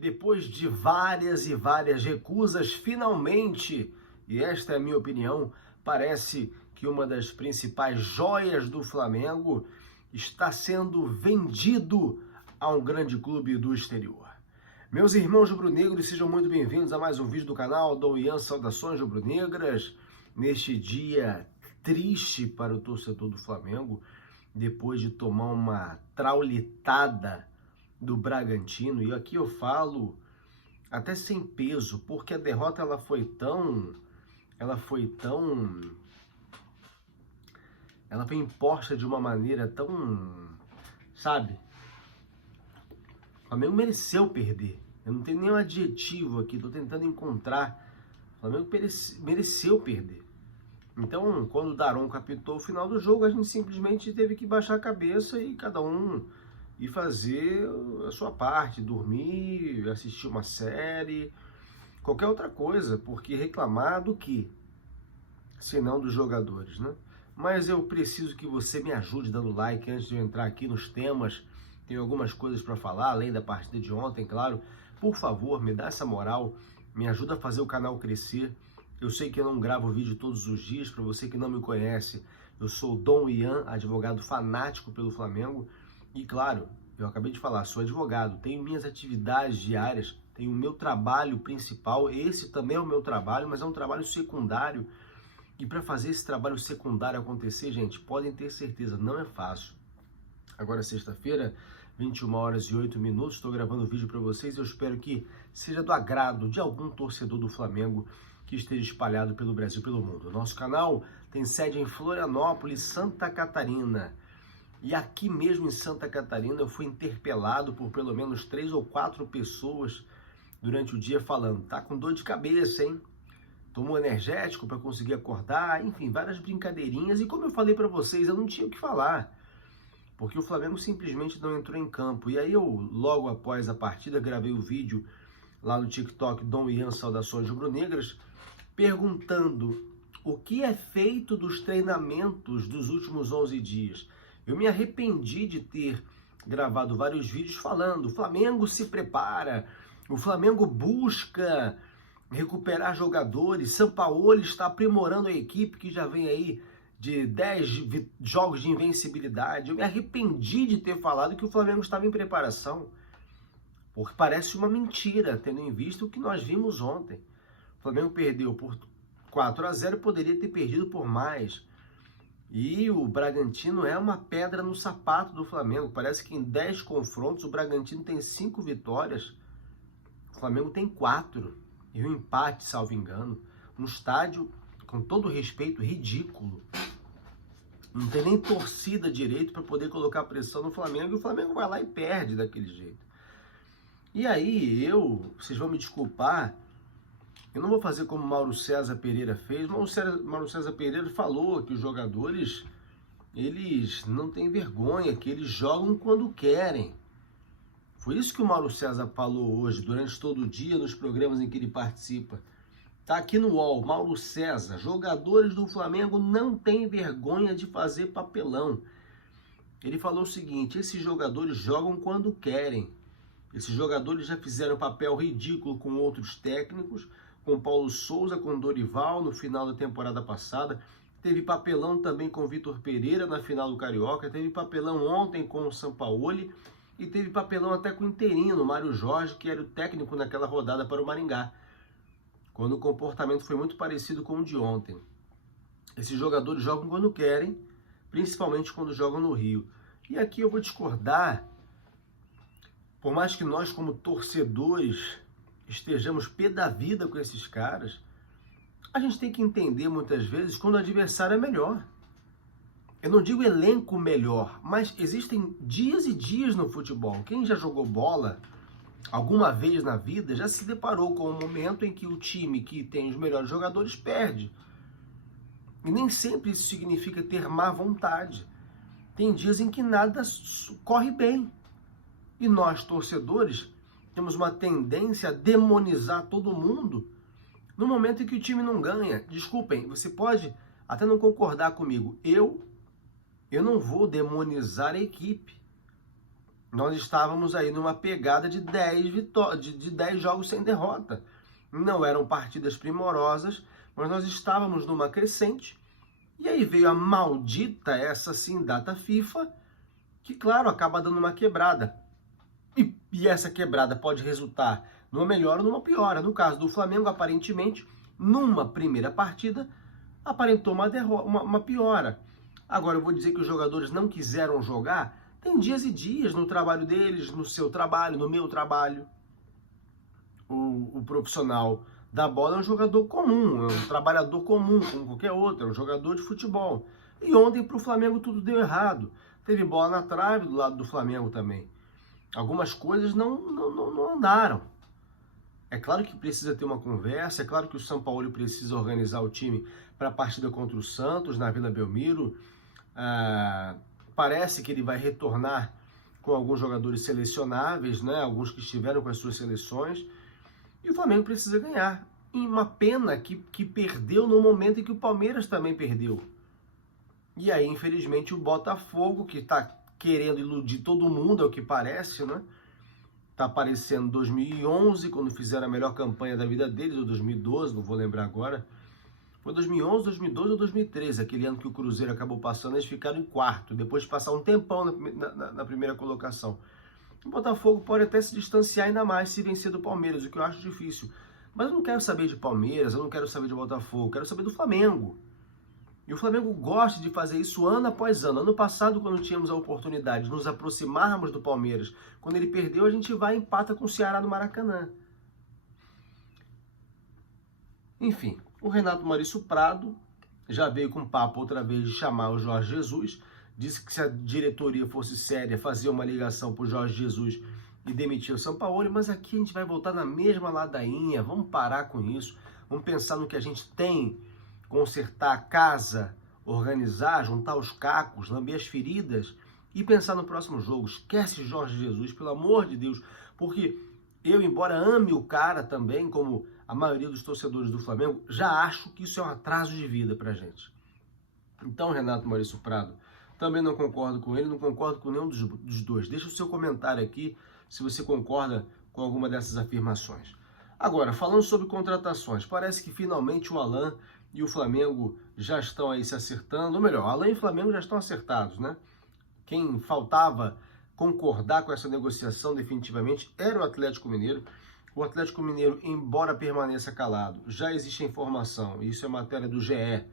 depois de várias e várias recusas, finalmente, e esta é a minha opinião, parece que uma das principais joias do Flamengo está sendo vendido a um grande clube do exterior. Meus irmãos rubro-negros, sejam muito bem-vindos a mais um vídeo do canal Dom Ian Saudações Rubro-Negras, neste dia triste para o torcedor do Flamengo, depois de tomar uma traulitada do Bragantino. E aqui eu falo até sem peso, porque a derrota ela foi imposta de uma maneira tão, sabe? O Flamengo mereceu perder. Eu não tenho nenhum adjetivo aqui, estou tentando encontrar. O Flamengo mereceu perder. Então, quando o Daronco apitou o final do jogo, a gente simplesmente teve que baixar a cabeça e cada um ir fazer a sua parte, dormir, assistir uma série, qualquer outra coisa, porque reclamar do quê? Se não dos jogadores, né? Mas eu preciso que você me ajude dando like antes de eu entrar aqui nos temas. Tenho algumas coisas para falar, além da partida de ontem, claro. Por favor, me dá essa moral, me ajuda a fazer o canal crescer. Eu sei que eu não gravo vídeo todos os dias, para você que não me conhece, eu sou o Dom Ian, advogado fanático pelo Flamengo. E claro, eu acabei de falar, sou advogado, tenho minhas atividades diárias, tenho o meu trabalho principal, esse também é o meu trabalho, mas é um trabalho secundário. E para fazer esse trabalho secundário acontecer, gente, podem ter certeza, não é fácil. Agora, sexta-feira, 21h08, estou gravando o vídeo para vocês. Eu espero que seja do agrado de algum torcedor do Flamengo que esteja espalhado pelo Brasil e pelo mundo. O nosso canal tem sede em Florianópolis, Santa Catarina. E aqui mesmo em Santa Catarina eu fui interpelado por pelo menos 3 ou 4 pessoas durante o dia falando: tá com dor de cabeça, hein? Tomou energético para conseguir acordar, enfim, várias brincadeirinhas. E como eu falei para vocês, eu não tinha o que falar, porque o Flamengo simplesmente não entrou em campo. E aí eu, logo após a partida, gravei o vídeo lá no TikTok Dom Ian Saudações Rubro-Negras, perguntando o que é feito dos treinamentos dos últimos 11 dias. Eu me arrependi de ter gravado vários vídeos falando: o Flamengo se prepara, o Flamengo busca recuperar jogadores, Sampaoli está aprimorando a equipe que já vem aí de 10 jogos de invencibilidade. Eu me arrependi de ter falado que o Flamengo estava em preparação, porque parece uma mentira, tendo em vista o que nós vimos ontem. O Flamengo perdeu por 4-0, poderia ter perdido por mais. E o Bragantino é uma pedra no sapato do Flamengo. Parece que em 10 confrontos o Bragantino tem 5 vitórias, o Flamengo tem 4. E um empate, salvo engano. Um estádio, com todo respeito, ridículo. Não tem nem torcida direito para poder colocar pressão no Flamengo. E o Flamengo vai lá e perde daquele jeito. E aí, vocês vão me desculpar, eu não vou fazer como Mauro César Pereira fez. Mauro César Pereira falou que os jogadores, eles não têm vergonha, que eles jogam quando querem. Foi isso que o Mauro César falou hoje, durante todo o dia, nos programas em que ele participa. Tá aqui no UOL, Mauro César: jogadores do Flamengo não têm vergonha de fazer papelão. Ele falou o seguinte: esses jogadores jogam quando querem. Esses jogadores já fizeram papel ridículo com outros técnicos, com Paulo Souza, com Dorival no final da temporada passada. Teve papelão também com Vitor Pereira na final do Carioca. Teve papelão ontem com o Sampaoli. E teve papelão até com o interino, Mário Jorge, que era o técnico naquela rodada para o Maringá, quando o comportamento foi muito parecido com o de ontem. Esses jogadores jogam quando querem, principalmente quando jogam no Rio. E aqui eu vou discordar. Por mais que nós, como torcedores, estejamos pé da vida com esses caras, a gente tem que entender muitas vezes quando o adversário é melhor. Eu não digo elenco melhor, mas existem dias e dias no futebol. Quem já jogou bola alguma vez na vida já se deparou com um momento em que o time que tem os melhores jogadores perde. E nem sempre isso significa ter má vontade. Tem dias em que nada corre bem. E nós, torcedores, temos uma tendência a demonizar todo mundo no momento em que o time não ganha. Desculpem, você pode até não concordar comigo. Eu não vou demonizar a equipe. nós estávamos aí numa pegada de 10 jogos sem derrota. Não eram partidas primorosas, mas nós estávamos numa crescente. E aí veio a maldita, essa sim, data FIFA, que, claro, acaba dando uma quebrada. E essa quebrada pode resultar numa melhora ou numa piora. No caso do Flamengo, aparentemente, numa primeira partida, aparentou uma piora. Agora, eu vou dizer que os jogadores não quiseram jogar. Tem dias e dias no trabalho deles, no seu trabalho, no meu trabalho. O profissional da bola é um jogador comum, é um trabalhador comum, como qualquer outro, é um jogador de futebol. E ontem para o Flamengo tudo deu errado. Teve bola na trave do lado do Flamengo também. Algumas coisas não andaram. É claro que precisa ter uma conversa, é claro que o São Paulo precisa organizar o time para a partida contra o Santos, na Vila Belmiro. Parece que ele vai retornar com alguns jogadores selecionáveis, né? Alguns que estiveram com as suas seleções. E o Flamengo precisa ganhar. E uma pena que perdeu no momento em que o Palmeiras também perdeu. E aí, infelizmente, o Botafogo, que está querendo iludir todo mundo, é o que parece, né? Tá aparecendo 2011, quando fizeram a melhor campanha da vida deles, ou 2012, não vou lembrar agora. Foi 2011, 2012 ou 2013, aquele ano que o Cruzeiro acabou passando, eles ficaram em quarto, depois de passar um tempão na primeira colocação. O Botafogo pode até se distanciar ainda mais se vencer do Palmeiras, o que eu acho difícil. Mas eu não quero saber de Palmeiras, eu não quero saber de Botafogo, eu quero saber do Flamengo. E o Flamengo gosta de fazer isso ano após ano. Ano passado, quando tínhamos a oportunidade de nos aproximarmos do Palmeiras, quando ele perdeu, a gente vai e empata com o Ceará no Maracanã. Enfim, o Renato Maurício Prado já veio com papo outra vez de chamar o Jorge Jesus. Disse que se a diretoria fosse séria, fazia uma ligação para o Jorge Jesus e demitir o Sampaoli. Mas aqui a gente vai voltar na mesma ladainha. Vamos parar com isso. Vamos pensar no que a gente tem. Consertar a casa, organizar, juntar os cacos, lamber as feridas e pensar no próximo jogo. Esquece Jorge Jesus, pelo amor de Deus, porque eu, embora ame o cara também, como a maioria dos torcedores do Flamengo, já acho que isso é um atraso de vida pra gente. Então, Renato Maurício Prado, também não concordo com ele, não concordo com nenhum dos dois. Deixa o seu comentário aqui se você concorda com alguma dessas afirmações. Agora, falando sobre contratações, parece que finalmente o Alan e o Flamengo já estão aí se acertando, ou melhor, Alan e o Flamengo já estão acertados, né? Quem faltava concordar com essa negociação definitivamente era o Atlético Mineiro. O Atlético Mineiro, embora permaneça calado, já existe informação, e isso é matéria do GE,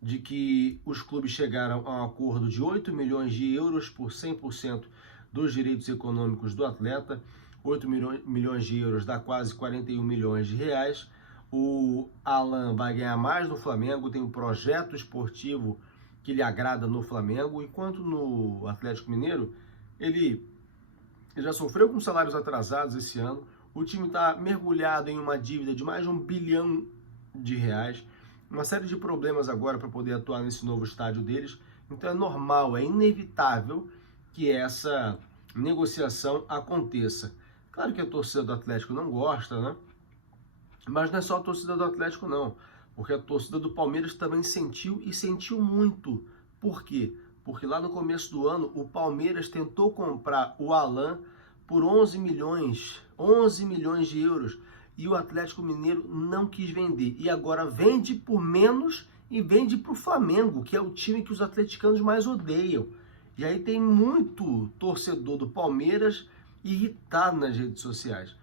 de que os clubes chegaram a um acordo de 8 milhões de euros por 100% dos direitos econômicos do atleta. 8 milhões de euros dá quase 41 milhões de reais. O Alan vai ganhar mais no Flamengo, tem um projeto esportivo que lhe agrada no Flamengo, enquanto no Atlético Mineiro, ele já sofreu com salários atrasados esse ano, o time está mergulhado em uma dívida de mais de 1 bilhão de reais, uma série de problemas agora para poder atuar nesse novo estádio deles, então é normal, é inevitável que essa negociação aconteça. Claro que a torcida do Atlético não gosta, né? Mas não é só a torcida do Atlético, não. Porque a torcida do Palmeiras também sentiu e sentiu muito. Por quê? Porque lá no começo do ano, o Palmeiras tentou comprar o Alan por 11 milhões de euros. E o Atlético Mineiro não quis vender. E agora vende por menos e vende para o Flamengo, que é o time que os atleticanos mais odeiam. E aí tem muito torcedor do Palmeiras irritado nas redes sociais.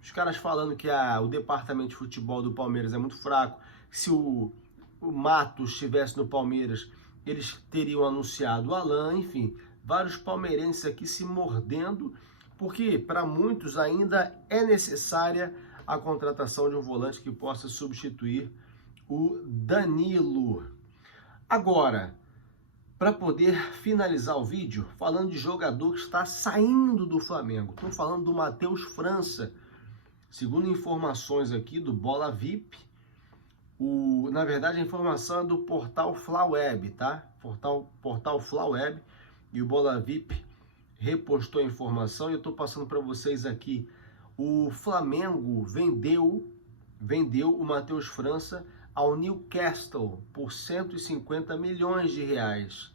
Os caras falando que o departamento de futebol do Palmeiras é muito fraco. Se o Matos estivesse no Palmeiras, eles teriam anunciado o Alan. Enfim, vários palmeirenses aqui se mordendo, porque para muitos ainda é necessária a contratação de um volante que possa substituir o Danilo. Agora, para poder finalizar o vídeo, falando de jogador que está saindo do Flamengo. Estou falando do Matheus França. Segundo informações aqui do Bola VIP, na verdade a informação é do portal Flaweb, tá? Portal Flaweb, e o Bola VIP repostou a informação e eu estou passando para vocês aqui. O Flamengo vendeu o Matheus França ao Newcastle por 150 milhões de reais,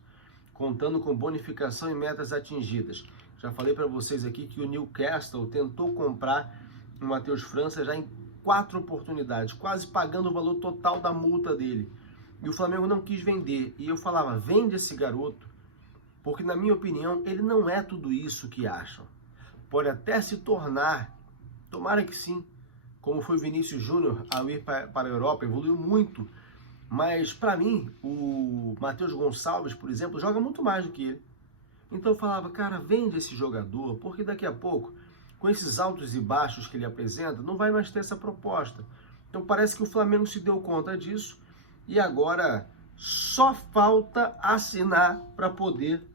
contando com bonificação e metas atingidas. Já falei para vocês aqui que o Newcastle tentou comprar o Matheus França já em 4 oportunidades, quase pagando o valor total da multa dele. E o Flamengo não quis vender. E eu falava, vende esse garoto, porque na minha opinião ele não é tudo isso que acham. Pode até se tornar, tomara que sim, como foi o Vinícius Júnior ao ir para a Europa, evoluiu muito. Mas para mim, o Matheus Gonçalves, por exemplo, joga muito mais do que ele. Então eu falava, cara, vende esse jogador, porque daqui a pouco, com esses altos e baixos que ele apresenta, não vai mais ter essa proposta. Então parece que o Flamengo se deu conta disso e agora só falta assinar para poder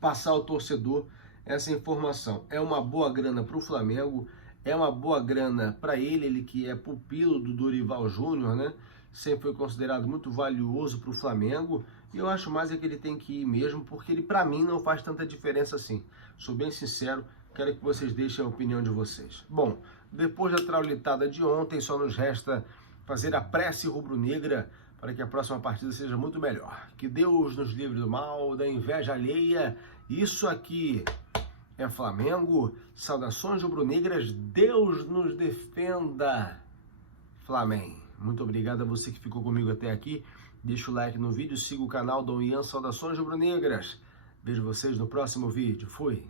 passar ao torcedor essa informação. É uma boa grana para o Flamengo, é uma boa grana para ele que é pupilo do Dorival Júnior, né? Sempre foi considerado muito valioso para o Flamengo, e eu acho mais é que ele tem que ir mesmo, porque ele para mim não faz tanta diferença assim. Sou bem sincero, quero que vocês deixem a opinião de vocês. Bom, depois da traulitada de ontem, só nos resta fazer a prece rubro-negra para que a próxima partida seja muito melhor. Que Deus nos livre do mal, da inveja alheia. Isso aqui é Flamengo. Saudações rubro-negras. Deus nos defenda. Flamengo. Muito obrigado a você que ficou comigo até aqui. Deixa o like no vídeo, siga o canal Dom Ian. Saudações rubro-negras. Vejo vocês no próximo vídeo. Fui.